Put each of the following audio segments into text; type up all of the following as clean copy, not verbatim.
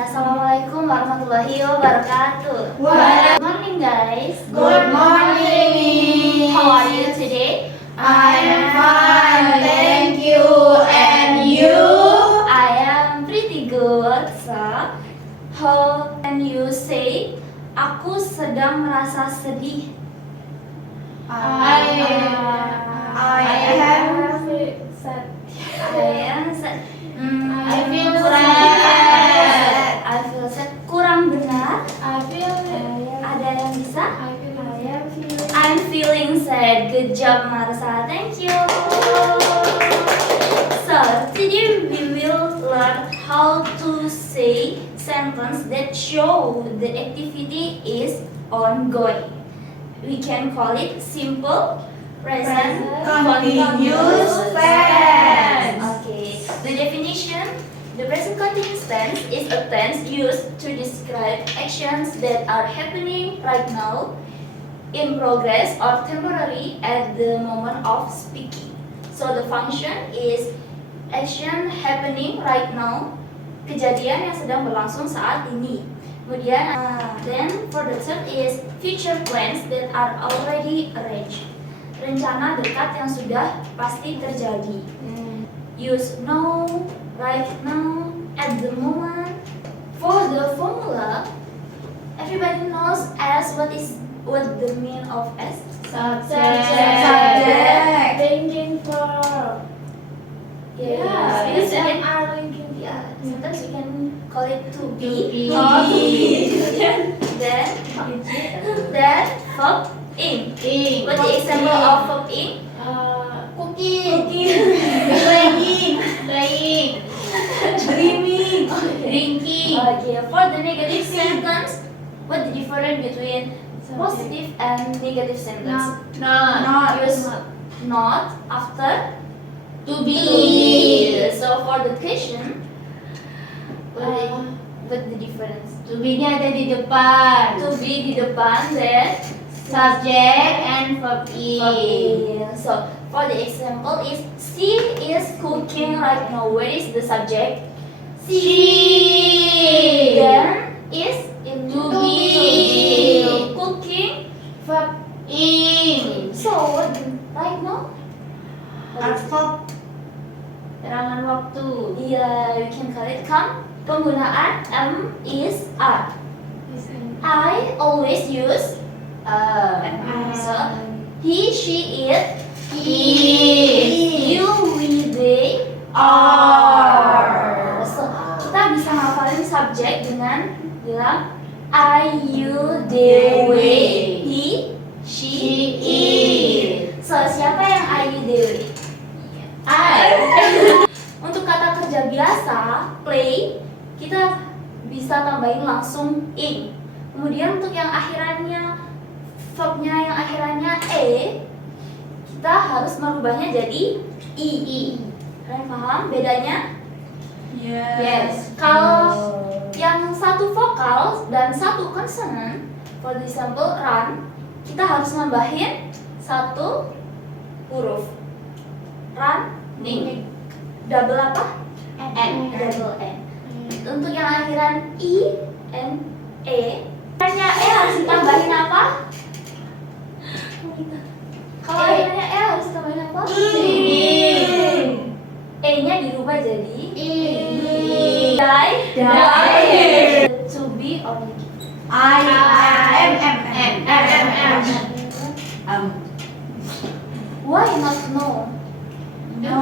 Assalamualaikum warahmatullahi wabarakatuh. Good morning guys. Good morning. How are you today? I am fine, thank you. And you? I am pretty good. So, how can you say aku sedang merasa sedih? I am sad. I am sad. I feel sad. I feel sad. Kurang benar. Ada yang bisa? I I'm feeling sad. Good job, Marsa. Thank you. So, today we will learn how to say sentence that show the activity is ongoing. We can call it simple, present, continuous tense. Okay. The definition: the present continuous tense is a tense used to describe actions that are happening right now, in progress, or temporarily at the moment of speaking. So the function is action happening right now, kejadian yang sedang berlangsung saat ini. Kemudian, then for the third is future plans that are already arranged. Rencana dekat yang sudah pasti terjadi. Use now, right now, at the moment. For the formula, everybody knows as what the meaning of as? Subject. Linking verb. Yeah, Is and are linking. yeah, sometimes we can call it to be. Then verb in. What the example of verb in? Cooking. Playing. Dreaming. Drinking. Okay, for the negative sentence, what the difference between positive and negative sentence? Not. Use not after To to be. be. So for the question, what the difference? To be-nya ada di depan. To be di depan, then Subject and verb verb in. in. So for the example is she is cooking right now. Where is the subject? She. Then is in To be. cooking. Verb In. So what right now? Verb. Terangan waktu. Yeah, you can call it come. Penggunaan am is are. is in. I always use so he, she, it, Is. you, we, they, Are. So kita bisa ngafalin subjek dengan bilang I, you, they, we, he, she, it. So siapa yang I, you, they, we? Untuk kata kerja biasa, play, kita bisa tambahin langsung in. Kemudian untuk yang akhirannya, verbnya yang akhirannya e, kita harus merubahnya jadi i. Kalian paham bedanya? Yes. Kalau yang satu vokal dan satu consonant, for example run, kita harus nambahin satu huruf. Running. Double apa? N. Double N. Untuk yang akhiran I, N, E, akhirannya E harus ditambahin apa? Kalau akhirannya E harus ditambahin apa? E-nya dirubah jadi I. Die. To be or why not no? No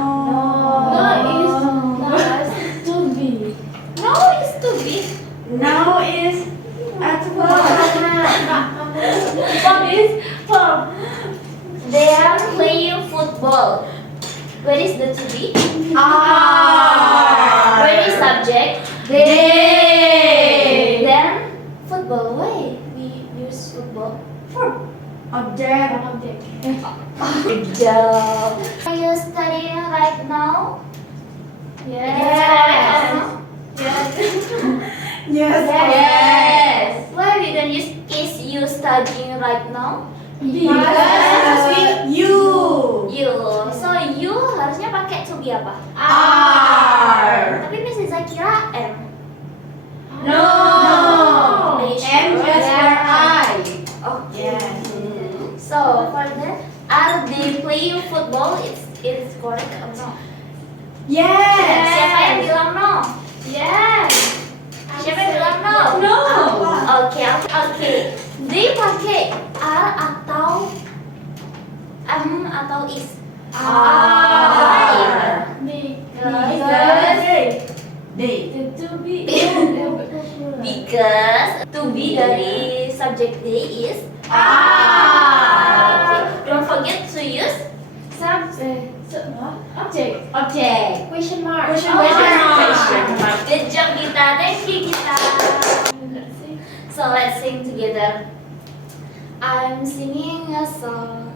is to be. No is to be. Now is at work. Verb is verb. They are playing football. Where is the to be? Are. Where is subject? They. Then football. Why we use football? Verb. Object. Object. Good job. Are you studying right now? Yes. Yes. Why we don't use is you studying right now? Because you. You. So you harusnya pakai to be apa? Are. Tapi Miss Zakira M. No. correct or no? Yes. Siapa yang bilang no? Yes. Siapa yang bilang no? No. Oke. Dia pakai are atau atau is? Are. Because They. to be. Because to be dari subject they is Are. Okay. Don't forget to use Subject. Object. Object. Question mark. Question Oh, mark. question mark. Good job Gita, thank you Gita. So let's sing together. I'm singing a song.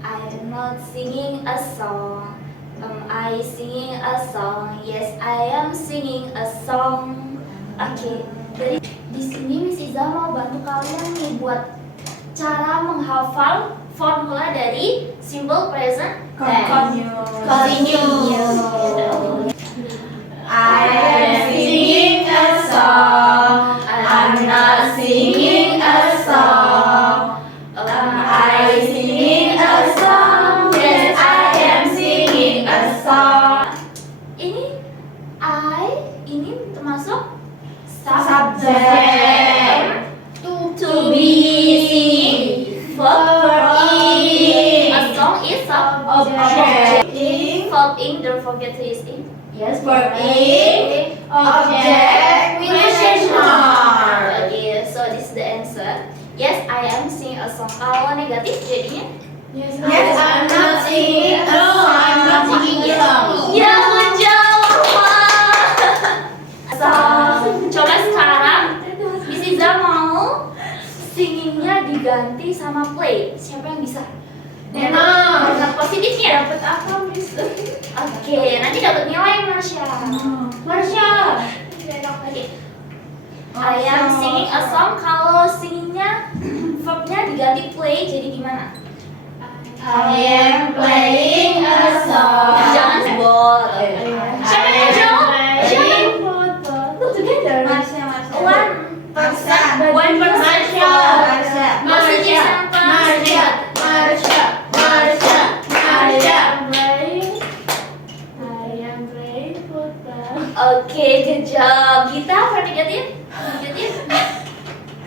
I'm not singing a song. Am I singing a song? Yes, I am singing a song. Oke, jadi di sini Miss Iza mau bantu kalian nih buat cara menghafal formula dari simple present tense. Continue. I am singing a song. I'm not singing a song. Am I singing a song? Yes, I am singing a song. Ini termasuk Subject. to be singing. Verb ing. A song is Object. Ing. verb ing. Don't forget to use ing. Yes, Verb ing. Object. Question mark. Okay, so this is the answer. Yes, I am singing a song. Kalau negatif jadinya Yes, Yes, I'm not singing a song. I'm not singing a song. ya menjawab. So, coba sekarang Miss Iza mau singingnya diganti sama play. Siapa yang bisa? Memang. Dengan positifnya. Dapat apa, Miss? Oke, nanti dapat nilai Marsha. Marsha. Oke. I am singing a song. Kalau singingnya verbnya diganti play jadi gimana? I am playing a song. Jangan sebut. Siapa yang jawab? Playing football. Look together. One person. One person. Maksudnya siapa? I am playing football. Oke, good job. Kita apa negatif? Negatif.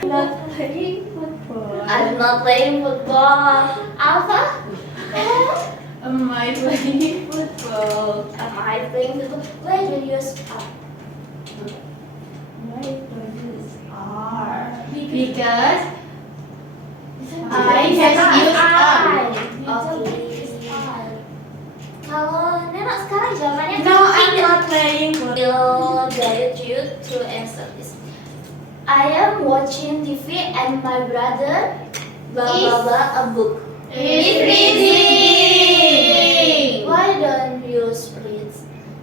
Not playing football. I'm not playing football. Alpha? Am I playing football? Am I playing football? Why do you use Why do you use Because I I just use Oke. Kalau Nenek sekarang jawabannya No, I'm tidak. not playing football. Will guide you to answer this. I am watching TV and my brother blah blah blah a book. It's reading. Why don't you read?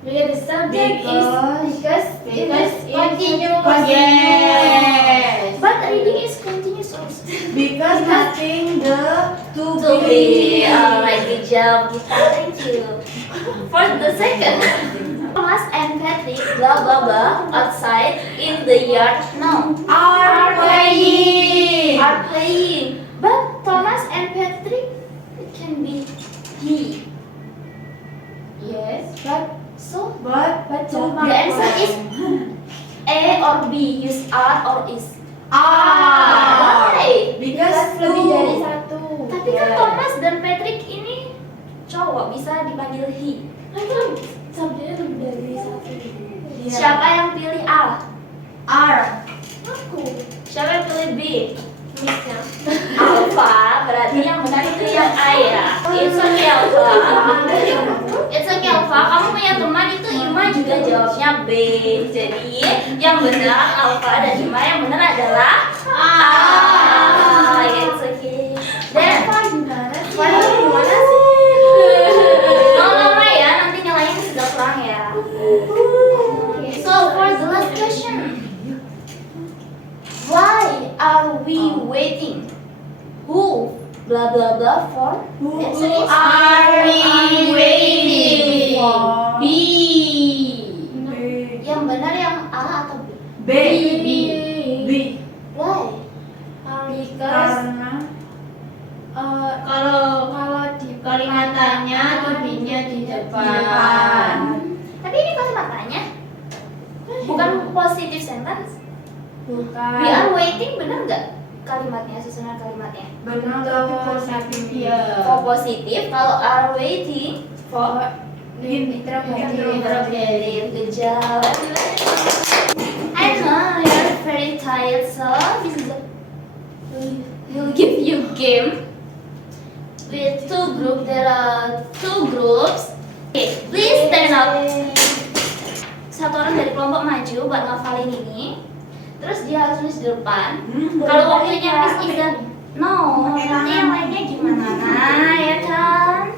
Because the subject Because it's continuous. Yes. But reading is continuous also. Because nothing the to To be alright, good job, Gita. Thank you. For the second, Thomas and Patrick blah blah blah outside in the yard now. Are playing. Are playing. But Thomas and Patrick, it can be he. Yes, So But to the answer is A or B. Use are or is. are. Why? Because lebih dari two. satu. Tapi kan Thomas dan Patrick ini cowok, bisa dipanggil he. Kan subjeknya lebih dari satu. Iya. Siapa yang pilih A? Are. Aku. Siapa yang pilih B? Missnya. Alpha, berarti yang benar itu yang A ya. It's okay Alpha. It's okay Alpha, kamu punya teman itu Ima juga jawabnya B. Jadi yang benar Alpha dan Ima, yang benar adalah A. It's okay. Dan Gimana sih? gimana sih? Lama-lama ya, nanti nilainya sudah kurang ya. So for the last question, why are we waiting? Who? Blah blah blah for? Who Answer is are we waiting for? B. B. Yang benar yang A atau B? B. B. Why? Because Karena kalau di kalimatannya to be-nya di depan. sentence? Bukan. We are waiting, benar nggak kalimatnya, susunan kalimatnya? Benar tapi positif. For positif, kalau are waiting for Interrogative. good job. I know you're very tired, so this is we'll give you game with two groups. There are two groups. Okay, please stand up. Satu orang dari kelompok maju buat ngafalin ini. Terus dia harus tulis di depan. Kalau waktunya Miss Iza, no, nanti yang lainnya gimana? Nah, ya kan?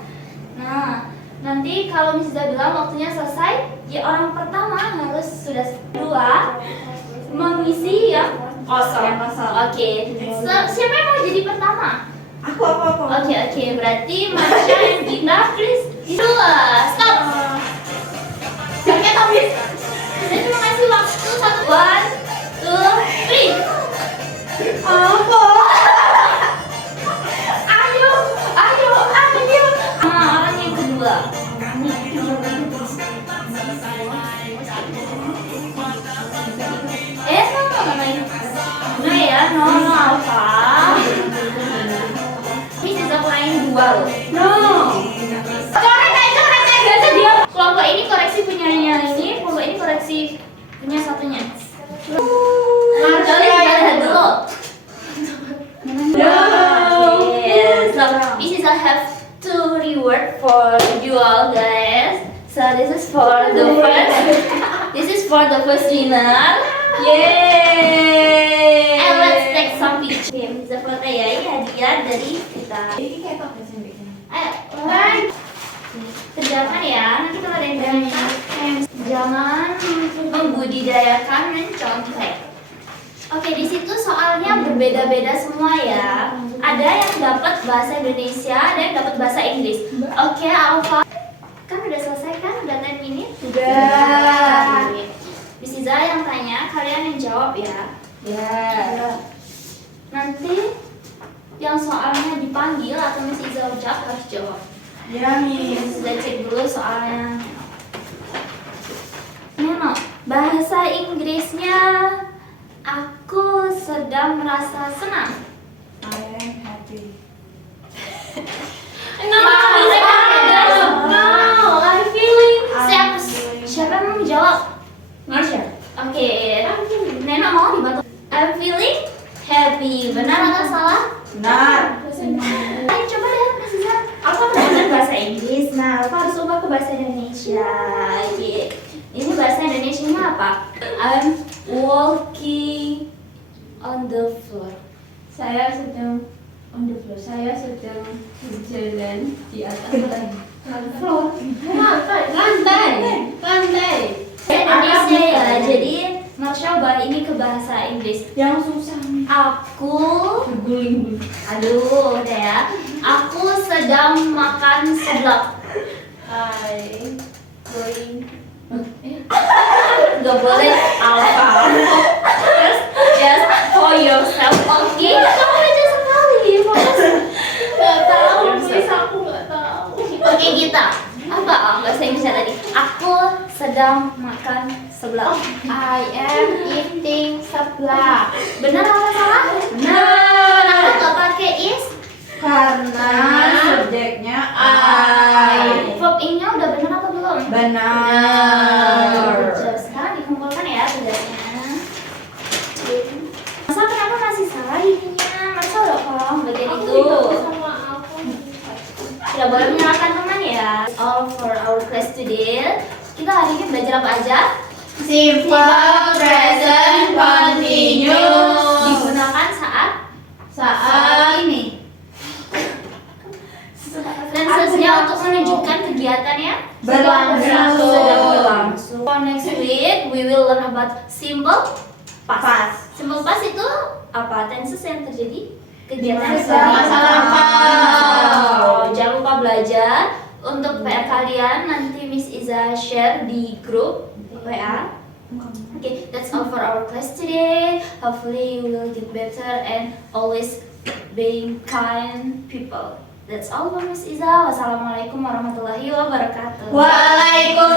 Nah, nanti kalau Miss Iza bilang waktunya selesai, ya orang pertama harus sudah dua mengisi yang kosong. Oke. Siapa yang mau jadi pertama? Aku. Oke, berarti Marsha and Gita, please. Dua, stop. Oke, habis. Saya cuma kasih waktu 1, 2, 3. Apa? Ayo. Orang yang kedua. No, apa? Miss Iza kurangin 2 loh. No. Korek aja biasa dia. Kelompok ini koreksi punyanya ini, kelompok ini koreksi punya satunya. Kalian lihat dulu. Yes. So, Miss Iza have 2 reward for you all guys. So this is for the first. This is for the first winner. Yeay. And let's take some picture. Oke, bisa foto ya. Ini hadiah dari kita. Ini kayak apa sih bikin? Ayo, kerjakan ya. Nanti kalau ada yang tanya, jangan membudidayakan mencontek. Oke, di situ soalnya berbeda-beda semua ya. Ada yang dapat bahasa Indonesia, ada yang dapat bahasa Inggris. Oke, Alfa. Kan udah selesai kan? Udah 10 menit? Udah. Miss Iza yang tanya, kalian yang jawab ya. Ya. Nanti yang soalnya dipanggil atau Miss Iza ucap harus jawab. Ya, Miss. Miss Iza cek dulu soalnya. Neno, bahasa Inggrisnya aku sedang merasa senang. I am happy. No, I'm feeling. Siapa yang mau jawab? Marsha. Oke, Neno mau dibantu. I'm feeling happy. Benar atau salah? Benar. Ayo coba deh, Miss Iza. Aku belajar bahasa Inggris. Nah, aku harus ubah ke bahasa Indonesia. Oke. Ini bahasa Indonesianya apa? I'm walking on the floor. Saya sedang on the floor. Saya sedang berjalan di atas floor. Lantai. Indonesia ya. Jadi Marsha ubah ini ke bahasa Inggris. Yang susah. Aku, Berguling-guling. aduh, udah ya. Aku sedang makan seblak. I going. Gak boleh alfa. Just for yourself. Oke, kamu aja sekali. Fokus. Gak tahu, Miss, aku gak tahu. Oke, kita. Apa bahasa Inggrisnya tadi? Aku sedang makan seblak. I am eating seblak. Benar atau salah? Benar. Kenapa nggak pakai is? Karena subjeknya I. Verb in-nya udah benar atau belum? Benar. Sekarang dikumpulkan ya tugasnya. Masa kenapa masih salah ininya? Masa udah paham bagian itu? Sama aku. Tidak boleh menyalahkan teman ya. All for our class today. Kita hari ini belajar apa aja? Simple present continuous. Digunakan saat ini. tensesnya untuk menunjukkan kegiatannya Berlangsung. sedang berlangsung. For next week we will learn about simple past. Past. Simple past itu apa? Tenses yang terjadi kegiatan Masa lampau. Jangan lupa belajar. Untuk PR kalian nanti Miss Iza share di grup WA. Okay, that's all for our class today. Hopefully you will get better and always being kind people. That's all for Miss Iza. Wassalamualaikum warahmatullahi wabarakatuh. Waalaikumsalam.